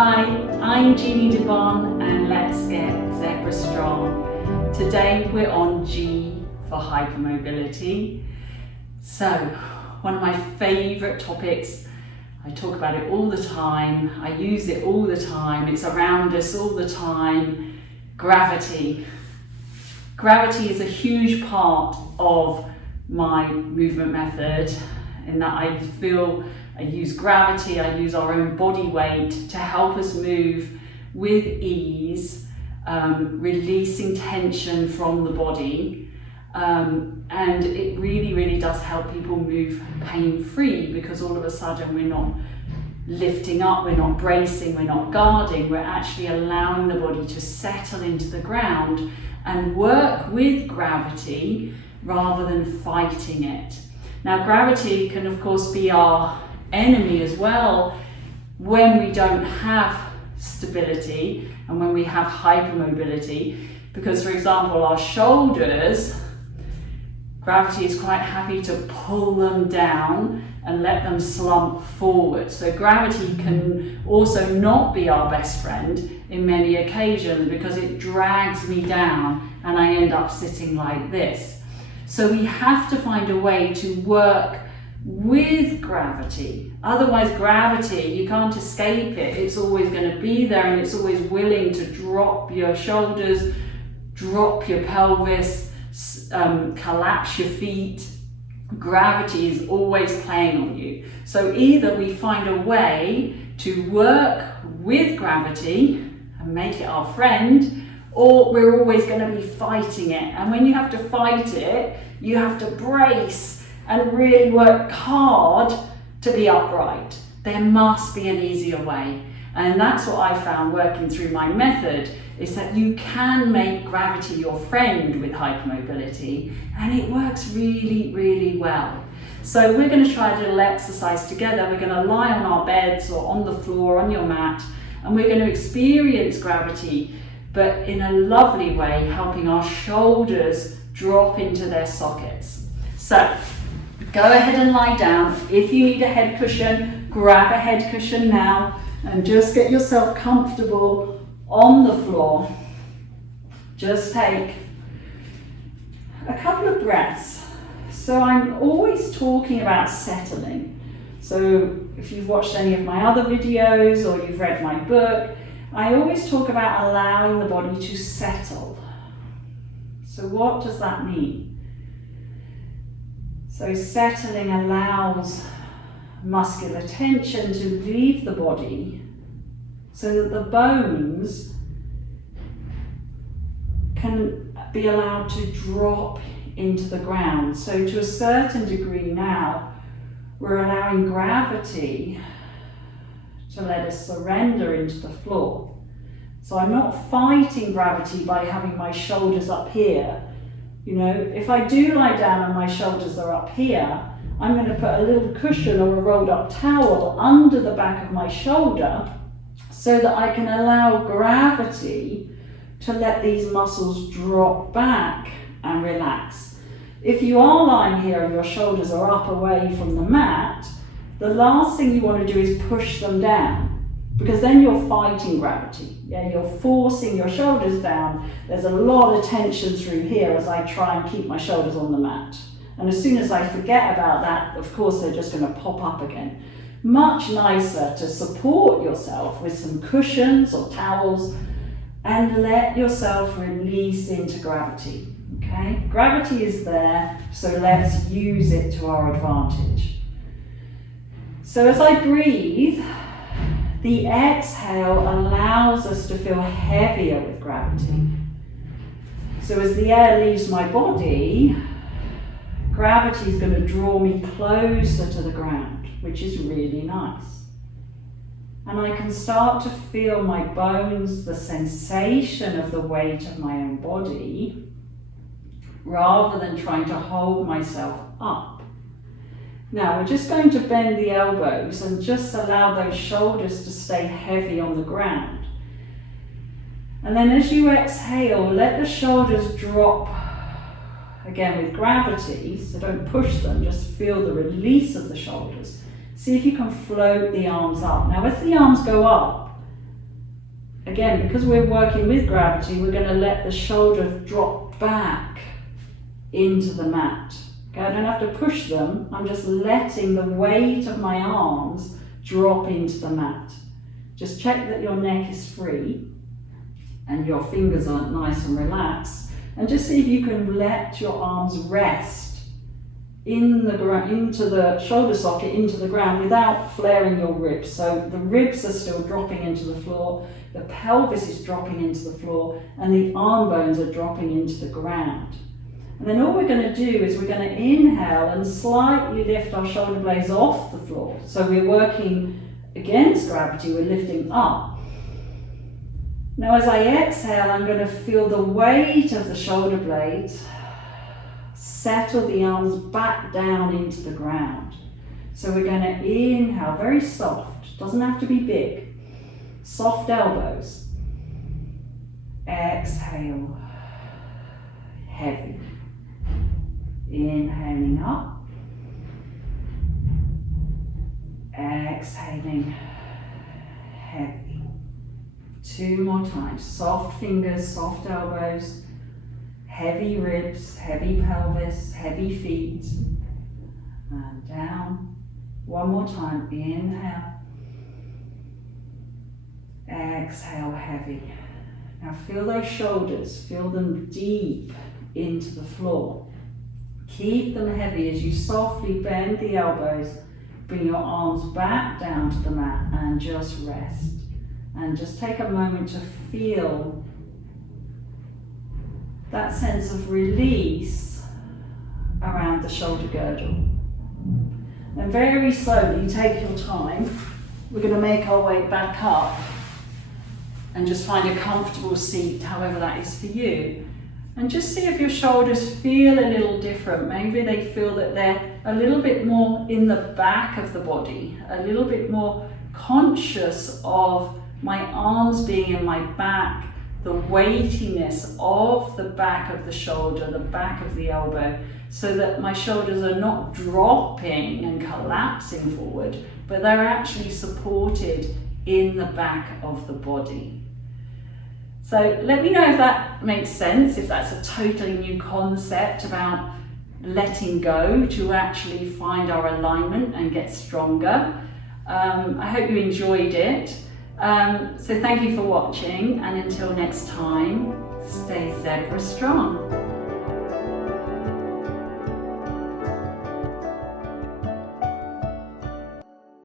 Hi, I'm Jeannie and let's get Zebra Strong. Today we're on G for hypermobility. So, one of my favourite topics, I talk about it all the time, I use it all the time, it's around us all the time, gravity. Gravity is a huge part of my movement method in that I feel I use gravity, I use our own body weight to help us move with ease, releasing tension from the body. And it really does help people move pain-free, because all of a sudden we're not lifting up, we're not bracing, we're not guarding, we're actually allowing the body to settle into the ground and work with gravity rather than fighting it. Now, gravity can of course be our enemy as well when we don't have stability and when we have hypermobility, because for example our shoulders, gravity is quite happy to pull them down and let them slump forward. So gravity can also not be our best friend in many occasions because it drags me down and I end up sitting like this. So we have to find a way to work with gravity. Otherwise gravity, you can't escape it. It's always going to be there and it's always willing to drop your shoulders, drop your pelvis, collapse your feet. Gravity is always playing on you. So either we find a way to work with gravity and make it our friend, or we're always going to be fighting it. And when you have to fight it, you have to brace and really work hard to be upright. There must be an easier way. And that's what I found working through my method, is that you can make gravity your friend with hypermobility, and it works really well. So we're going to try a little exercise together. We're going to lie on our beds or on the floor, on your mat, and we're going to experience gravity, but in a lovely way, helping our shoulders drop into their sockets. So, go ahead and lie down. If you need a head cushion, grab a head cushion now and just get yourself comfortable on the floor. Just take a couple of breaths. So I'm always talking about settling. So if you've watched any of my other videos or you've read my book, I always talk about allowing the body to settle. So what does that mean? So settling allows muscular tension to leave the body so that the bones can be allowed to drop into the ground. So to a certain degree now, we're allowing gravity to let us surrender into the floor. So I'm not fighting gravity by having my shoulders up here. You know, if I do lie down and my shoulders are up here, I'm going to put a little cushion or a rolled up towel under the back of my shoulder so that I can allow gravity to let these muscles drop back and relax. If you are lying here and your shoulders are up away from the mat, the last thing you want to do is push them down, because then you're fighting gravity. Yeah, you're forcing your shoulders down. There's a lot of tension through here as I try and keep my shoulders on the mat. And as soon as I forget about that, of course, they're just going to pop up again. Much nicer to support yourself with some cushions or towels and let yourself release into gravity. Okay? Gravity is there, so let's use it to our advantage. So as I breathe, the exhale allows us to feel heavier with gravity. So as the air leaves my body, gravity is going to draw me closer to the ground, which is really nice. And I can start to feel my bones, the sensation of the weight of my own body, rather than trying to hold myself up. Now we're just going to bend the elbows and just allow those shoulders to stay heavy on the ground. And then as you exhale, let the shoulders drop again with gravity, so don't push them, just feel the release of the shoulders. See if you can float the arms up. Now as the arms go up, again, because we're working with gravity, we're going to let the shoulder drop back into the mat. Okay, I don't have to push them, I'm just letting the weight of my arms drop into the mat. Just check that your neck is free and your fingers are nice and relaxed, and just see if you can let your arms rest in the into the shoulder socket, into the ground, without flaring your ribs. So the ribs are still dropping into the floor, the pelvis is dropping into the floor, and the arm bones are dropping into the ground. And then all we're going to do is we're going to inhale and slightly lift our shoulder blades off the floor. So we're working against gravity, we're lifting up. Now as I exhale, I'm going to feel the weight of the shoulder blades settle the arms back down into the ground. So we're going to inhale, very soft, doesn't have to be big, soft elbows. Exhale, heavy. Inhaling up, exhaling, heavy. 2 more times, soft fingers, soft elbows, heavy ribs, heavy pelvis, heavy feet, and down. 1 more time, inhale, exhale, heavy. Now feel those shoulders, feel them deep into the floor. Keep them heavy as you softly bend the elbows, bring your arms back down to the mat and just rest. And just take a moment to feel that sense of release around the shoulder girdle. And very slowly, take your time, we're going to make our way back up and just find a comfortable seat, however that is for you. And just see if your shoulders feel a little different. Maybe they feel that they're a little bit more in the back of the body, a little bit more conscious of my arms being in my back, the weightiness of the back of the shoulder, the back of the elbow, so that my shoulders are not dropping and collapsing forward, but they're actually supported in the back of the body. So let me know if that makes sense, if that's a totally new concept about letting go to actually find our alignment and get stronger. I hope you enjoyed it. So thank you for watching, and until next time, stay zebra strong.